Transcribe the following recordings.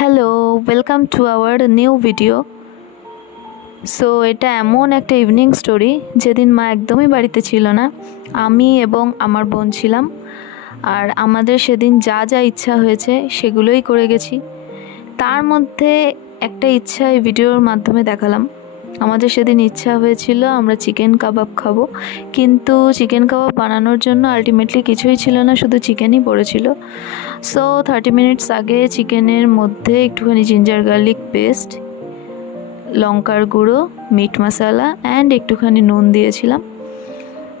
Hello, welcome to our new video. So এটা এমন একটা ইভিনিং স্টোরি যেদিন মা একদমই বাড়িতে ছিল না, আমি এবং আমার বোন ছিলাম। আর আমাদের সেদিন যা যা ইচ্ছা হয়েছে সেগুলোই করে গেছি। তার মধ্যে একটা ইচ্ছা এই ভিডিওর মাধ্যমে দেখালাম। আমাদের সেদিন ইচ্ছা হয়েছিল আমরা চিকেন কাবাব খাবো, কিন্তু চিকেন কাবাব বানানোর জন্য আলটিমেটলি কিছুই ছিল না, শুধু চিকেনই পড়েছিল। সো 30 মিনিটস আগে চিকেনের মধ্যে একটুখানি জিঞ্জার গার্লিক পেস্ট, লঙ্কার গুঁড়ো, মিট মশলা অ্যান্ড একটুখানি নুন দিয়েছিলাম,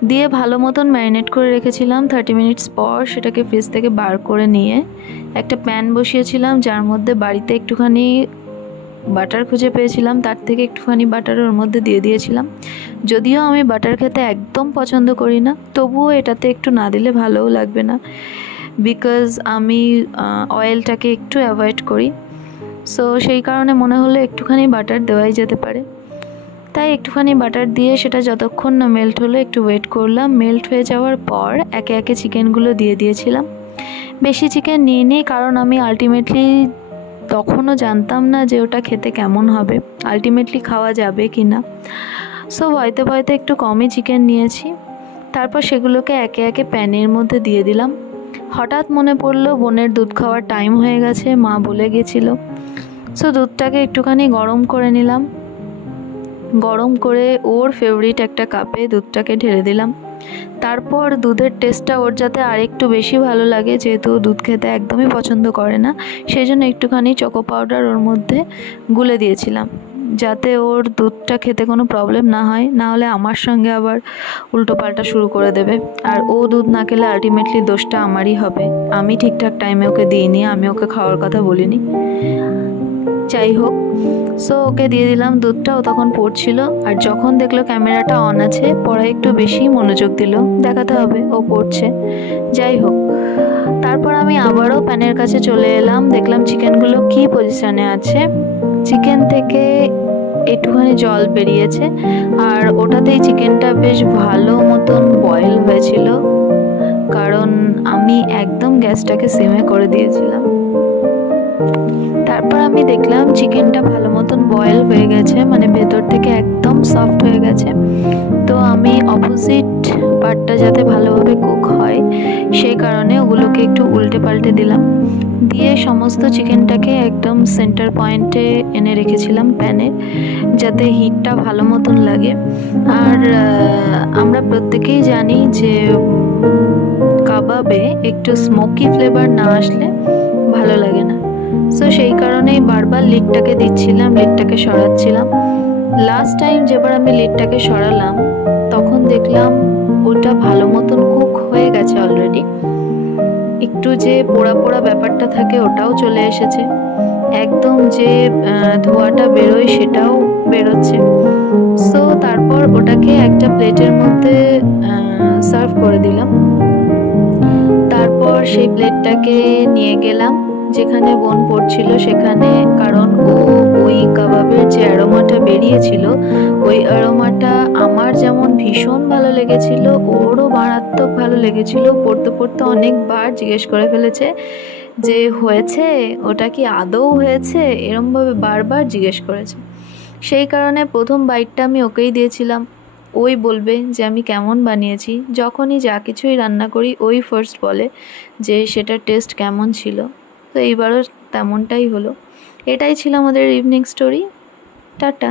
দিয়ে ভালো মতন ম্যারিনেট করে রেখেছিলাম। 30 মিনিটস পর সেটাকে ফ্রিজ থেকে বার করে নিয়ে একটা প্যান বসিয়েছিলাম, যার মধ্যে বাড়িতে একটুখানি বাটার খুঁজে পেয়েছিলাম, তার থেকে একটুখানি বাটার ওর মধ্যে দিয়ে দিয়েছিলাম। যদিও আমি বাটার খেতে একদম পছন্দ করি না, তবুও এটাতে একটু না দিলে ভালোও লাগবে না, বিকজ আমি অয়েলটাকে একটু অ্যাভয়েড করি। সো সেই কারণে মনে হলো একটুখানি বাটার দেওয়াই যেতে পারে, তাই একটুখানি বাটার দিয়ে সেটা যতক্ষণ না মেল্ট হলো একটু ওয়েট করলাম। মেল্ট হয়ে যাওয়ার পর একে একে চিকেনগুলো দিয়ে দিয়েছিলাম। বেশি চিকেন নিইনি, কারণ আমি আলটিমেটলি তখনও জানতাম না যে ওটা খেতে কেমন হবে, আলটিমেটলি খাওয়া যাবে কি না। সো ভয়তে ভয়তে একটু কমই চিকেন নিয়েছি। তারপর সেগুলোকে একে একে প্যানের মধ্যে দিয়ে দিলাম। হঠাৎ মনে পড়লো বোনের দুধ খাওয়ার টাইম হয়ে গেছে, মা বলে গেছিলো। সো দুধটাকে একটুখানি গরম করে নিলাম। গরম করে ওর ফেভারিট একটা কাপে দুধটাকে ঢেলে দিলাম। তারপর দুধের টেস্টটা ওর যাতে আরেকটু বেশি ভালো লাগে, যেহেতু দুধ খেতে একদমই পছন্দ করে না, সেই জন্য একটুখানি চকো পাউডার ওর মধ্যে গুলে দিয়েছিলাম, যাতে ওর দুধটা খেতে কোনো প্রবলেম না হয়, না হলে আমার সঙ্গে আবার উল্টোপাল্টা শুরু করে দেবে। আর ও দুধ না খেলে আলটিমেটলি দোষটা আমারই হবে, আমি ঠিকঠাক টাইমে ওকে দিইনি, আমি ওকে খাওয়ার কথা বলিনি। যাই হোক, সো ওকে দিয়ে দিলাম দুধটা। ও তখন পড়ছিল, আর যখন দেখলো ক্যামেরাটা অন আছে, পড়ায় একটু বেশি মনোযোগ দিল, দেখাতে হবে ও পড়ছে। যাই হোক, তারপর আমি আবারও প্যানের কাছে চলে এলাম, দেখলাম চিকেনগুলো কী পজিশানে আছে। চিকেন থেকে একটুখানি জল বেরিয়েছে, আর ওটাতেই চিকেনটা বেশ ভালো মতন বয়েল হয়েছিল, কারণ আমি একদম গ্যাসটাকে সিমে করে দিয়েছিলাম। তারপর আমি দেখলাম চিকেনটা ভালো মতন বয়েল হয়ে গেছে, মানে ভেতর থেকে একদম সফট হয়ে গেছে। তো আমি অপোজিট পার্টটা যাতে ভালোভাবে কুক হয় সেই কারণে ওগুলোকে একটু উল্টে পাল্টে দিলাম, দিয়ে সমস্ত চিকেনটাকে একদম সেন্টার পয়েন্টে এনে রেখেছিলাম প্যানের, যাতে হিটটা ভালো মতন লাগে। আর আমরা প্রত্যেকেই জানি যে কাবাবে একটু স্মোকি ফ্লেভার না আসলে ভালো লাগে না। সো সেই কারণেই বারবার লিডটাকে দিচ্ছিলাম, লিডটাকে সরাচ্ছিলাম। লাস্ট টাইম যেবার আমি লিডটাকে সরালাম, তখন দেখলাম ওটা ভালো মতন কুক হয়ে গেছে অলরেডি। একটু যে পোড়া পোড়া ব্যাপারটা থাকে ওটাও চলে এসেছে, একদম যে ধোঁয়াটা বেরোয় সেটাও বেরোচ্ছে। সো তারপর ওটাকে একটা প্লেটের মধ্যে সার্ভ করে দিলাম। তারপর সেই প্লেটটাকে নিয়ে গেলাম যেখানে বোন পড়ছিল সেখানে, কারণ ও ওই কাবাবের যে অ্যারোমাটা বেরিয়েছিল, ওই অ্যারোমাটা আমার যেমন ভীষণ ভালো লেগেছিল, ওরও মারাত্মক ভালো লেগেছিল। পড়তে পড়তে অনেকবার জিজ্ঞেস করে ফেলেছে যে হয়েছে, ওটা কি আদৌ হয়েছে, এরমভাবে বারবার জিজ্ঞেস করেছে। সেই কারণে প্রথম বাইটটা আমি ওকেই দিয়েছিলাম। ওই বলবে যে আমি কেমন বানিয়েছি, যখনই যা কিছুই রান্না করি ওই ফার্স্ট বলে যে সেটার টেস্ট কেমন ছিল। তো এইবারও তেমনটাই হলো। এটাই ছিল আমাদের ইভিনিং স্টোরি। টাটা।